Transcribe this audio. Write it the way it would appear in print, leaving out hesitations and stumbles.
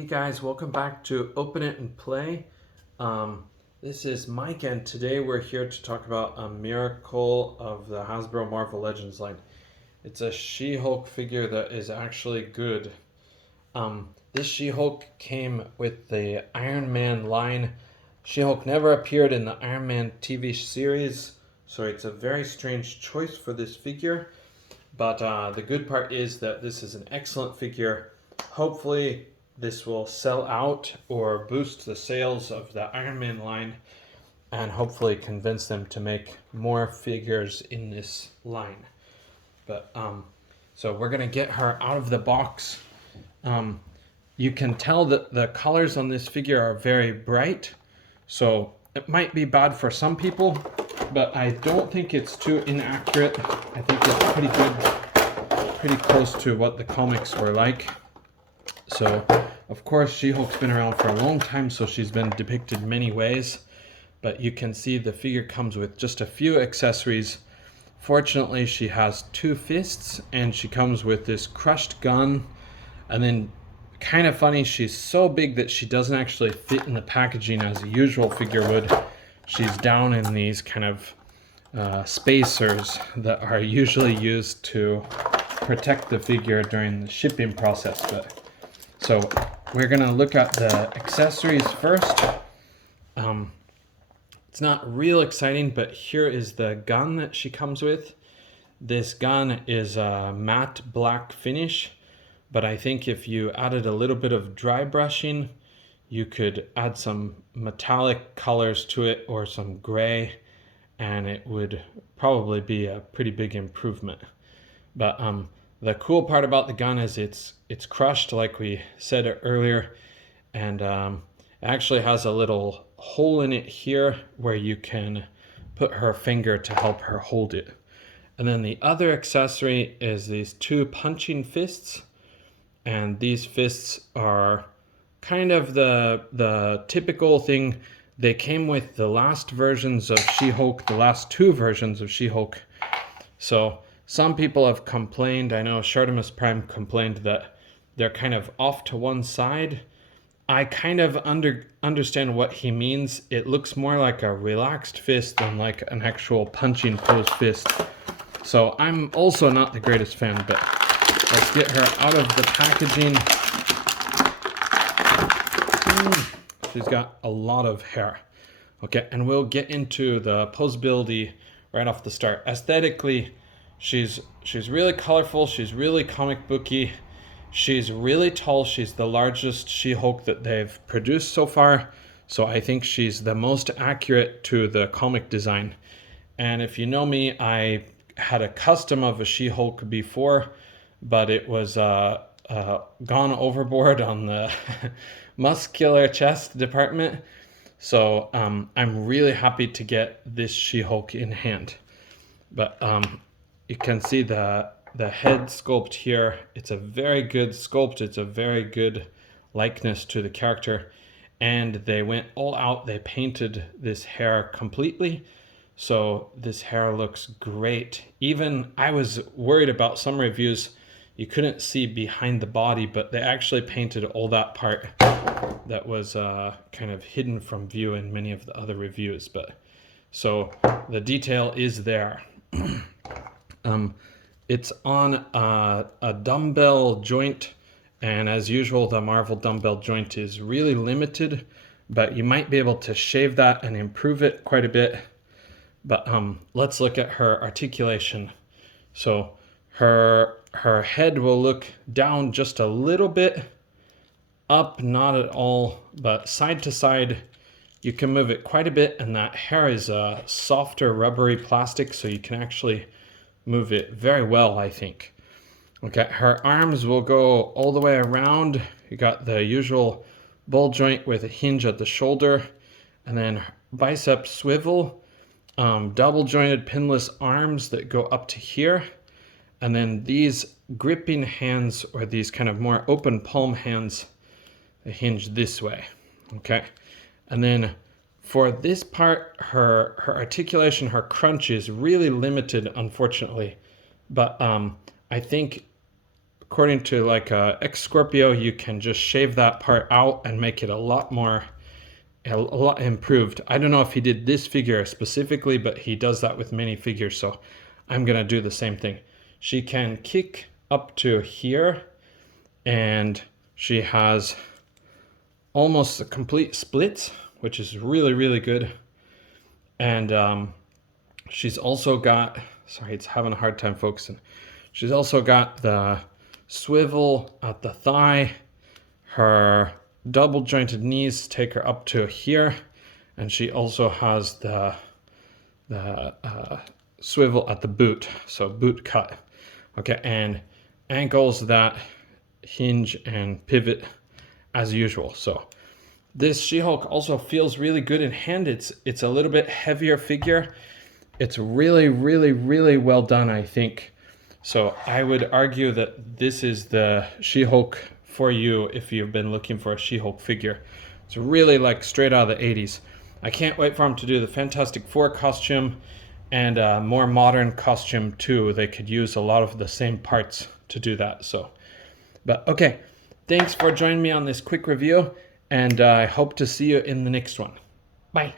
Hey guys, welcome back to Open It and Play. This is Mike, and today we're here to talk about a miracle of the Hasbro Marvel Legends line. It's a She-Hulk figure that is actually good. This She-Hulk came with the Iron Man line. She-Hulk never appeared in the Iron Man TV series, so it's a very strange choice for this figure. But the good part is that this is an excellent figure. Hopefully this will sell out or boost the sales of the Iron Man line and hopefully convince them to make more figures in this line. But so we're gonna get her out of the box. You can tell that the colors on this figure are very bright, so it might be bad for some people, but I don't think it's too inaccurate. I think it's pretty good, pretty close to what the comics were like. So, of course, She-Hulk's been around for a long time, so she's been depicted many ways. But you can see the figure comes with just a few accessories. Fortunately, she has 2 fists, and she comes with this crushed gun. And then, kind of funny, she's so big that she doesn't actually fit in the packaging as a usual figure would. She's down in these kind of spacers that are usually used to protect the figure during the shipping process. So we're gonna look at the accessories first. It's not real exciting, but here is the gun that she comes with. This gun is a matte black finish, but I think if you added a little bit of dry brushing, you could add some metallic colors to it or some gray, and it would probably be a pretty big improvement. But the cool part about the gun is it's crushed, like we said earlier, and it actually has a little hole in it here where you can put her finger to help her hold it. And then the other accessory is these 2 punching fists, and these fists are kind of the typical thing. They came with the last versions of She-Hulk, the last 2 versions of She-Hulk. So some people have complained, I know Shartimus Prime complained that they're kind of off to one side. I kind of understand what he means. It looks more like a relaxed fist than like an actual punching pose fist. So I'm also not the greatest fan, but let's get her out of the packaging. She's got a lot of hair. Okay, and we'll get into the posability right off the start. Aesthetically, she's really colorful, she's really comic booky, she's really tall, she's the largest She-Hulk that they've produced so far, so I think she's the most accurate to the comic design. And if you know me, I had a custom of a She-Hulk before, but it was gone overboard on the muscular chest department, so I'm really happy to get this She-Hulk in hand. But you can see the head sculpt here. It's a very good sculpt. It's a very good likeness to the character. And they went all out. They painted this hair completely. So this hair looks great. Even I was worried about some reviews. You couldn't see behind the body, but they actually painted all that part that was kind of hidden from view in many of the other reviews. But so the detail is there. It's on a dumbbell joint, and as usual, the Marvel dumbbell joint is really limited, but you might be able to shave that and improve it quite a bit. But let's look at her articulation. So her head will look down just a little bit, up not at all, but side to side you can move it quite a bit, and that hair is a softer rubbery plastic, so you can actually move it very well, I think. Okay, her arms will go all the way around. You got the usual ball joint with a hinge at the shoulder, and then bicep swivel, double jointed pinless arms that go up to here, and then these gripping hands, or these kind of more open palm hands, they hinge this way. Okay, and then for this part, her articulation, her crunch is really limited, unfortunately. But I think according to like ex-Scorpio, you can just shave that part out and make it a lot improved. I don't know if he did this figure specifically, but he does that with many figures, so I'm gonna do the same thing. She can kick up to here, and she has almost a complete split, which is really, really good. And she's also got, sorry, it's having a hard time focusing. She's also got the swivel at the thigh. Her double jointed knees take her up to here. And she also has the swivel at the boot, so boot cut. Okay, and ankles that hinge and pivot as usual. So this She-Hulk also feels really good in hand. It's a little bit heavier figure. It's really, really, really well done, I think. So I would argue that this is the She-Hulk for you if you've been looking for a She-Hulk figure. It's really like straight out of the 80s. I can't wait for him to do the Fantastic Four costume and a more modern costume too. They could use a lot of the same parts to do that. So, but okay, thanks for joining me on this quick review, and I hope to see you in the next one. Bye.